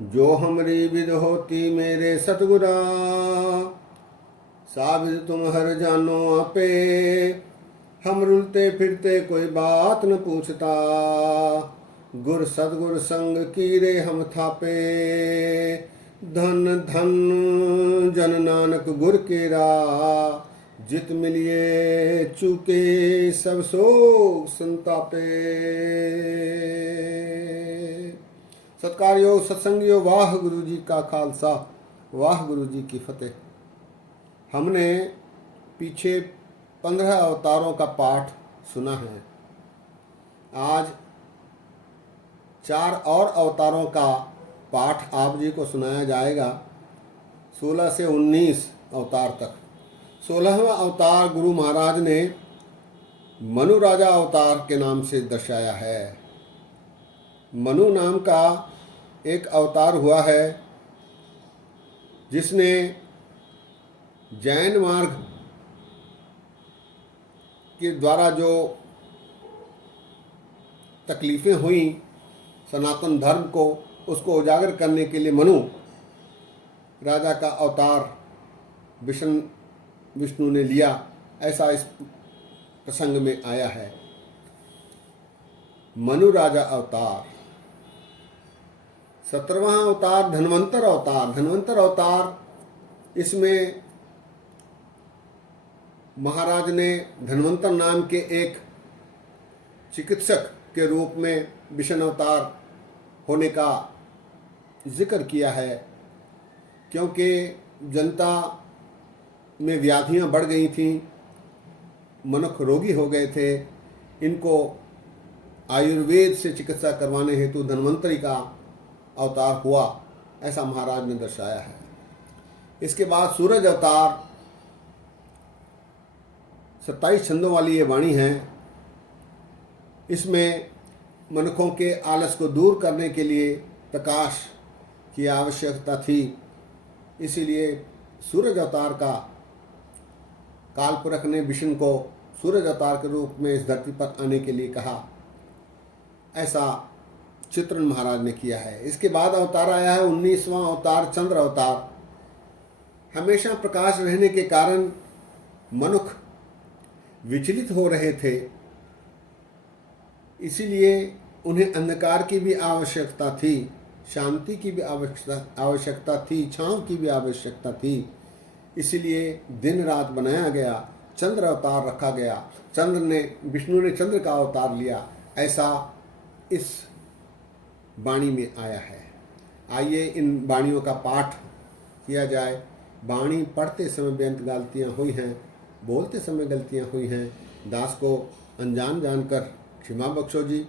जो हमरी विध होती मेरे सतगुरा, साबित तुम हर जानो आपे। हम रुलते फिरते कोई बात न पूछता, गुर सतगुर संग कीरे हम थापे। धन धन जन नानक गुर केरा, जित मिलिए चूके सब सोग संतापे। सत्कारयोग सत्संगियों, वाह गुरु जी का खालसा, वाह गुरु जी की फतेह। हमने पीछे 15 अवतारों का पाठ सुना है। आज 4 और अवतारों का पाठ आप जी को सुनाया जाएगा, 16 से 19 अवतार तक। 16वां अवतार गुरु महाराज ने मनु राजा अवतार के नाम से दर्शाया है। मनु नाम का एक अवतार हुआ है जिसने जैन मार्ग के द्वारा जो तकलीफ़ें हुई सनातन धर्म को, उसको उजागर करने के लिए मनु राजा का अवतार विष्णु ने लिया, ऐसा इस प्रसंग में आया है। मनु राजा अवतार। 17वां अवतार धन्वंतर अवतार। धन्वंतर अवतार, इसमें महाराज ने धन्वंतर नाम के एक चिकित्सक के रूप में विष्णु अवतार होने का जिक्र किया है, क्योंकि जनता में व्याधियां बढ़ गई थीं, मनुष्य रोगी हो गए थे। इनको आयुर्वेद से चिकित्सा करवाने हेतु धन्वंतरी का अवतार हुआ, ऐसा महाराज ने दर्शाया है। इसके बाद सूरज अवतार। 27 छंदों वाली ये वाणी है। इसमें मनुष्यों के आलस को दूर करने के लिए प्रकाश की आवश्यकता थी, इसीलिए सूरज अवतार का कालपुरख ने विष्णु को सूरज अवतार के रूप में इस धरती पर आने के लिए कहा, ऐसा चित्रण महाराज ने किया है। इसके बाद अवतार आया है 19वां अवतार चंद्र अवतार। हमेशा प्रकाश रहने के कारण मनुष्य विचलित हो रहे थे, इसीलिए उन्हें अंधकार की भी आवश्यकता थी, शांति की भी आवश्यकता थी, छांव की भी आवश्यकता थी। इसीलिए दिन रात बनाया गया, चंद्र अवतार रखा गया। विष्णु ने चंद्र का अवतार लिया, ऐसा इस वाणी में आया है। आइए इन वाणियों का पाठ किया जाए। वाणी पढ़ते समय बेअंत गलतियाँ हुई हैं, बोलते समय गलतियाँ हुई हैं, दास को अनजान जानकर क्षमा बख्शो जी।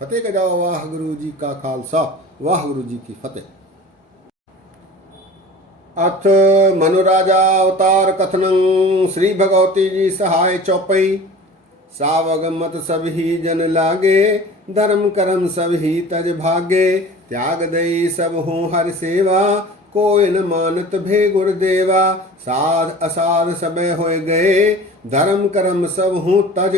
फतेह का जाओ। वाह गुरु जी का खालसा, वाह गुरु जी की फतेह। अथ मनु राजा अवतार कथनं, श्री भगवती जी सहाय चौपई। सावग मत सब ही जन लागे, धर्म कर्म सब ही तज भागे। त्याग दई सब हूँ हर सेवा, कोई न मानत भे गुरुदेवा। साध असाध सब होए गए, धर्म कर्म सब हूँ तज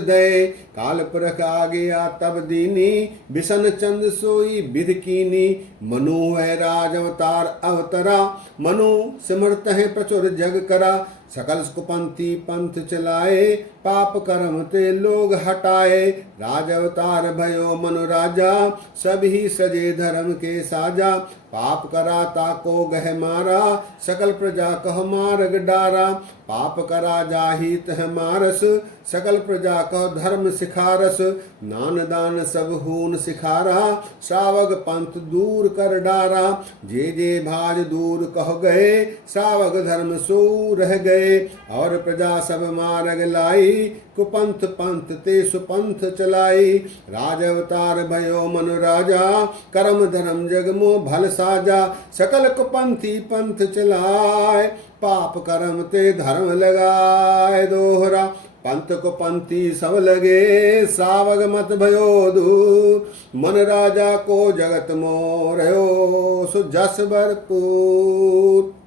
दे। काल पुरख आ गया तब दीनी, बिसन चंद सोई विध कीनी। मनु है राज अवतार अवतरा, मनु सिमरत है प्रचुर जग करा। सकल कुपंथी पंथ चलाए, पाप कर्म ते लोग हटाए। राज अवतार भयो मनु राजा, सभी सजे धर्म के साजा। पाप करा ताको गह मारा, सकल प्रजा कह मार्ग डारा। पाप करा जाहित है मारस, सकल प्रजा कह धर्म सिखारस। नान दान सब हून सिखारा, सावग पंथ दूर कर डारा। जे जे भाज दूर कह गए, सावग धर्म सो रह गए। और प्रजा सब मार्ग लाई, कुपंथ पंथ ते सुपंथ चलाई। राज अवतार भयो मनु राजा, कर्म धर्म जग मोह भल साजा। सकल कुपंथी पंथ चलाए, पाप कर्म ते धर्म लगाए। दोहरा पंथ को पंथी सब लगे, सावग मत भयो दूर। मन राजा को जगत मोरयो, सुजस भरपूर।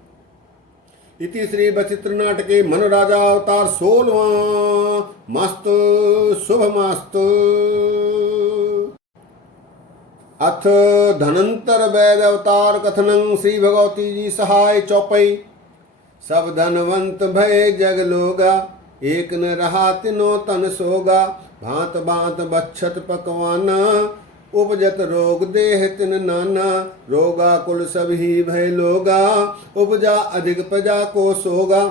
इति श्री बचित्र नाटके मनु राजा अवतार 16वां। मस्तु शुभ मस्तु। अथ धनंतर वैद अवतार कथनं श्री भगवती जी सहाय चौपई। सब धनवंत भय जग लोगा, एक न रहा तिनो तन सोगा। भांत भांत बच्छत पकवाना, उपजत रोग देह तिन नाना। रोगा कुल सब ही भय लोगा, उपजा अधिक प्रजा को सोगा।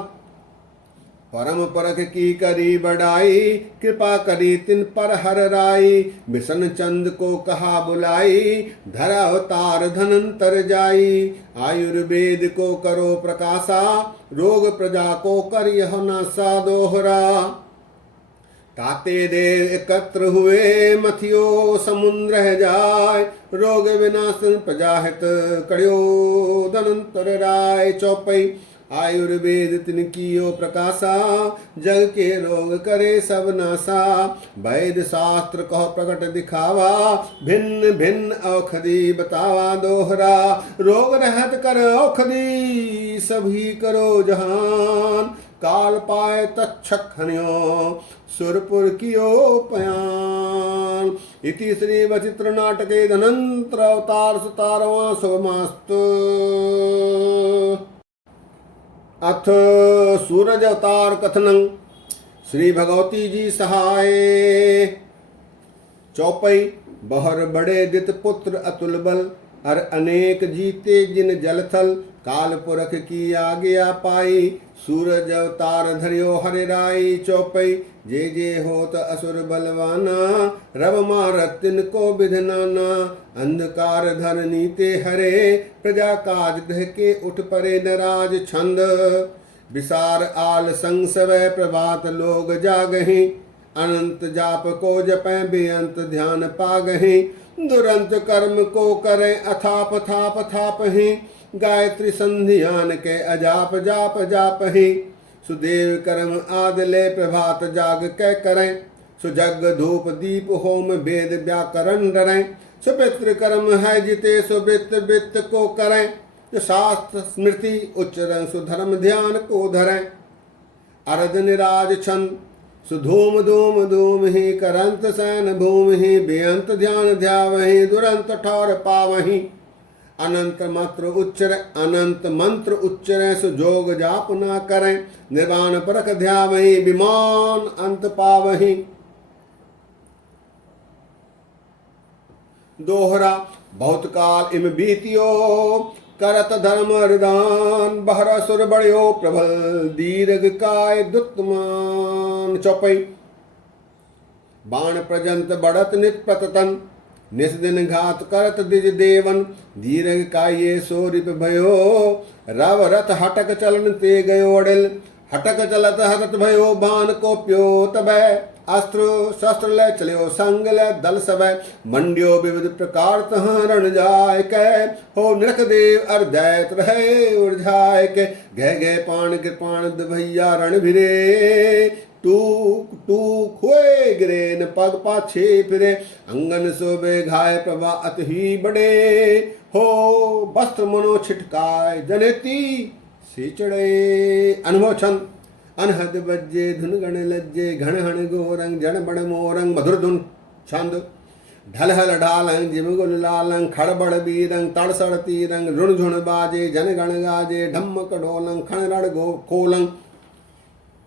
परम परख की करी बढ़ाई, कृपा करी तिन पर हर राई। बिशन चंद को कहा बुलाई, धरा अवतार धनंतर जाई। आयुर्वेद को करो प्रकाशा, रोग प्रजा को कर यह नासा दोहरा। ताते देव एकत्र हुए, मथियो समुद्र है जाय। रोग विनाशन प्रजा हित, कड़ियो धनंतर राय। चौपई। आयुर्वेद तिन कियो प्रकाशा, जग के रोग करे सब नासा। वैद्य शास्त्र कहो प्रकट दिखावा, भिन्न भिन्न औषधि बतावा दोहरा। रोग रहत कर औषधि, सभी करो जहान। काल पाए तक्षक हन्यो, सुरपुर कियो पयान। इति श्री वचित्र नाटके धनंतर अवतार सुतारवां शुभमास्तु। अथ सूरज अवतार कथनं श्री भगवती जी सहाय चौपई। बहर बड़े दित पुत्र अतुल बल, अर अनेक जीते जिन जलथल। काल पुरख की आज्ञा पाई, सूरज अवतार धरियो हरि राई। चौपई। जे जे होत असुर बलवाना, रव मारत तिनको विधनाना। अंधकार धर नीते हरे, प्रजा काज ग्रह के उठ परे नराज छंद। विसार आल संग सवै प्रभात लोग जागहि। अनंत जाप को जपै बेअंत ध्यान पागहि। दुरंत कर्म को करें अथाप थाप थापहि। गायत्री संध्यान के अजाप जाप जापहि। सुदेव कर्म आदले प्रभात जाग कै करें। सुजग धूप दीप होम वेद व्याकरण डरें। सुपितृ कर्म है जिते सुवित्त वित्त को करें। जो शास्त्र स्मृति उच्चरण सुधर्म ध्यान को धरें। अरद निराज छंद सुधूम धूम धूम ही। करंत सैन भूमि ही, बेअंत ध्यान ध्यावहि। दुरंत ठौर पावहि। अनंत मंत्र उच्चरें, सुजोग जाप ना करें। निर्वाण परख ध्यावहि, विमान अंत पावहि। दोहरा। बहुत काल इम बीतियो, करत धर्म हृदान। बहर असुर बड़ियो प्रबल, दीर्घ काय दुत्तमान। चौपई। बाण प्रजंत बढ़त नित प्रततन, निस दिन घात करत द्विज देवन। दीर्घ काये सो रिप भयो, रव रथ हटक चलन ते गयो अडिल। हटक चलत हतत भयो, बाण को प्यो तबै। अस्त्र शस्त्र ले चलियो संग ले दल सबै। मंड्यो विविध प्रकार तहाँ रण जाय कै। हो नृक देव अर दैत रहे उर्झाय के। गह गह पाण कृपाण भैया रण भिरे। टूक टूक हुए गिरे, न पग पाछे फिरे। अंगन सोबे घाय प्रभा अति ही बड़े। हो वस्त्र मनो छिटकाय, जनेती सिचड़े। अनुभव छंद अनहद बज्जे धुन गण लज्जे। घण हण गोरंग जन बण मोरंग। मधुर धुन छंद ढलहल ढालंग जिमगुल लालंग। खड़बड़ बीरंग तड़सड़ तीरंग। रुण झुण बाजे जन गण गाजे। ढम्मक ढोलंग खण रण खोलंग।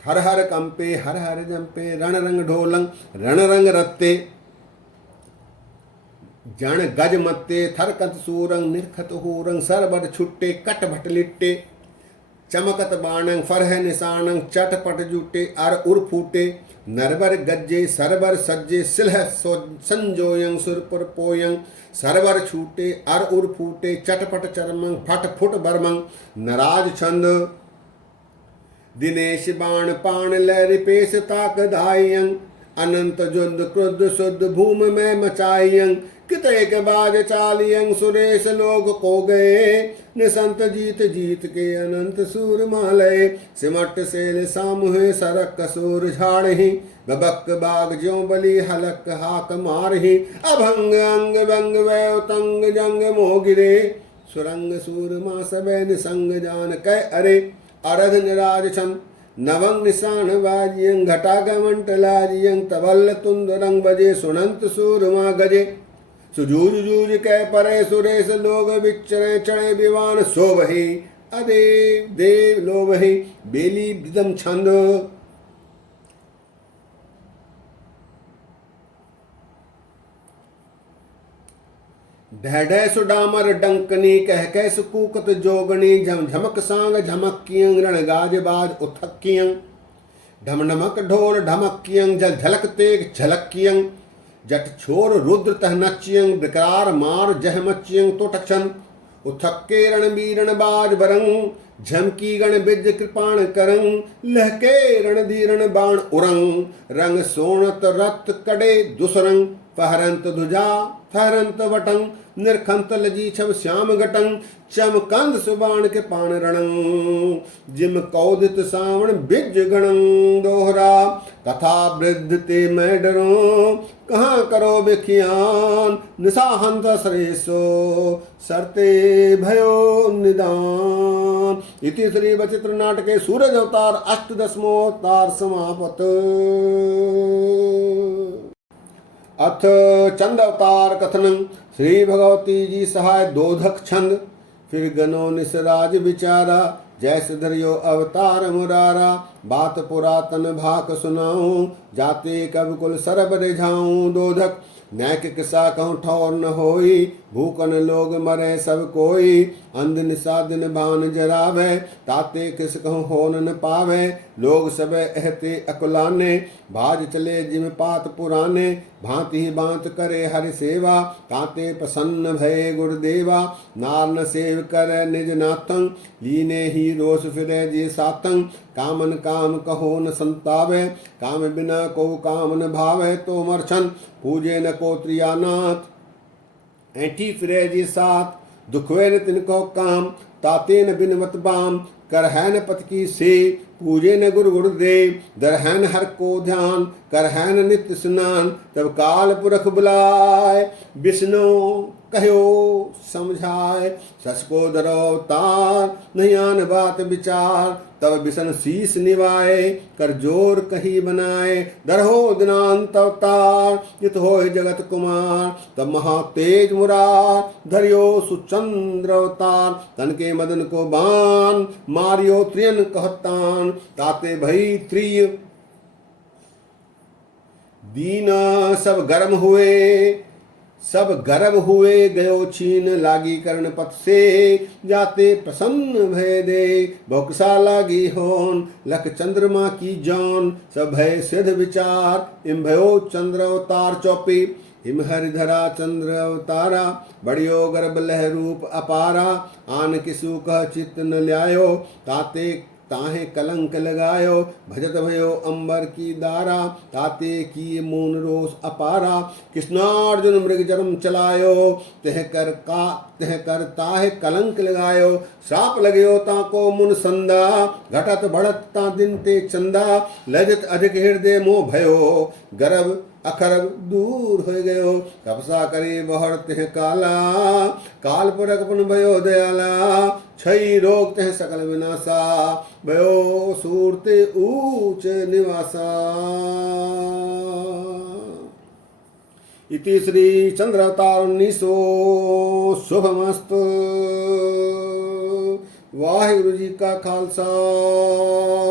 हर हर कंपे हर हर जंपे। रण रंग ढोलंग रण रंग रत्ते। जन गज मत्ते थरकत सूरंग। निर्खत हूरंग सरबर छुट्टे। कट भट लिट्टे चमकत बाणंग। फरह निशानंग चटपट जुटे। अर उर फूटे नरबर गज्जे। सरबर सज्जे सिलह संजोयंग। सुरपुर पोयंग सरबर छूटे। अर उर फूटे चटपट चरमंग। फट फुट बरमंग। नराज छंद दिनेश बाण पाण लहरि पेश ताक धायंग। अनंत जुद्ध क्रुद्ध शुद्ध भूम में मचायंग। कित एक बाज चालियंग। सुरेश लोग को गए। निसंत जीत जीत के अनंत सूर मालय। सिमट सेल सामुहे सरक सूर झाड़हि। बबक बाग ज्यो बलि हलक हाक मारहि। अभंग अंग भंग वै तंग जंग मोह गिरे। सुरंग सूर मा सबे निसंग जान कै अरे। अरध निराज छंद नवंग निशान बाजियं। घटा गमंट लाजियं। तबल तुंद रंग बजे। सुनंत सूरमा गजे। सुजूझ जूझ कह परे सुरेश लोग विचरे चढ़े विवान शोभहि अदेव देव लोभहि बेली विदम छंद ढह सुडामर डंकनी कह सुकूकत जोगनी झम झमक सांग झमकियं रण गाज बाज उथकियं ढम ढमक ढोल ढमकियं जल झलक तेग झलकियं जट छोर रुद्र तह नचियं विकरार मार जह मचियं तो टक्षन उथक्के रण बीरण बाज बरंग झमकी गण बिज कृपाण करंग लहके रण धीरण बाण उरंग रंग सोणत रत कड़े दुसरंग पहरंत धुजा फहरंत वटंग निर्खंत लजी छव श्याम गटंग चमकंद सुबाण के पाण रणंग जिम कौदित सावण बिज गणंग दोहरा कथा वृद्ध ते मैं डरो कहाँ करो बेखियान निशाहंत सरेसो सरते भयो निदान। इति श्री वचित्र नाटके सूरज अवतार अष्टदशमोऽवतार समापत। अथ चंद अवतार कथनं श्री भगवती जी सहाय दोधक छंद। फिर गनो निसराज विचारा जैसे धरियो अवतार मुरारा बात पुरातन भाक सुनाऊं जाते कब कुल सरब रिझाऊं दोधक नैक किसा कहूँ ठौर न होई भूकन लोग मरे सब कोई अंध निशा दिन भान जरावे ताते किस कहूँ होन न पावे लोग सब अहते अकुलाने भाज चले जिम पात पुराने भांति भांत करे हरि सेवा ताते प्रसन्न भय गुरुदेवा नार न सेव कर निज नातंग लीने ही रोष फिरे जी सातंग कामन काम कहो न संतावे काम बिना को काम न भावे तो मरछन पूजे न को त्रियानाथ ऐठी फिरे जी साथ दुखवे न तिनको काम ताते न बिनवत बाम कर है न पथ की से पूजे न गुरु गुरुदेव दर है न हर को ध्यान कर है न नित्य स्नान तब काल पुरख बुलाए विष्णु कहो समझाए सस को धरो तार नहीं आन बात विचार तब बिसन शीस निवाए कर जोर कही बनाए दरहो दिनांत अवतार जित हो जगत कुमार तब महातेज मुरार धरियो सुचंद्र अवतार तन के मदन को बान मारियो त्रियन कहतान ताते भई त्रिय दीन सब गर्भ हुए गयो छीन लागी कर्ण पथ से जाते प्रसन्न भय दे भोक्सा लागी होन लख चंद्रमा की जान सब भय सिद्ध विचार इम भयो चंद्र अवतार चौपी हिम हरिधरा चंद्र अवतारा बड़ियो गर्भ लह रूप अपारा आन किसु कह चित्त न ल्यायो ताते ताहे कलंक लगायो भजत भयो अंबर की दारा ताते की मून रोष अपारा कृष्णार्जुन मृग जन्म चलायो तह कर ताहे कलंक लगायो श्राप लगयो ताको मुन संदा घटत बढ़त ता दिन ते चंदा लजत अधिक हृदय मोह भयो गर्भ अखरब दूर हो गयो कपसा करे बहर तेह काला काल पुरख पुन भयो दयाला छई रोग तेह सकल विनाशा भयो सूरते ऊंच निवासा। इति श्री चंद्रावतार 1900 शुभमस्तु। वाहिगुरु जी का खालसा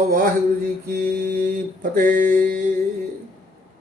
वाहिगुरु जी की फतेह।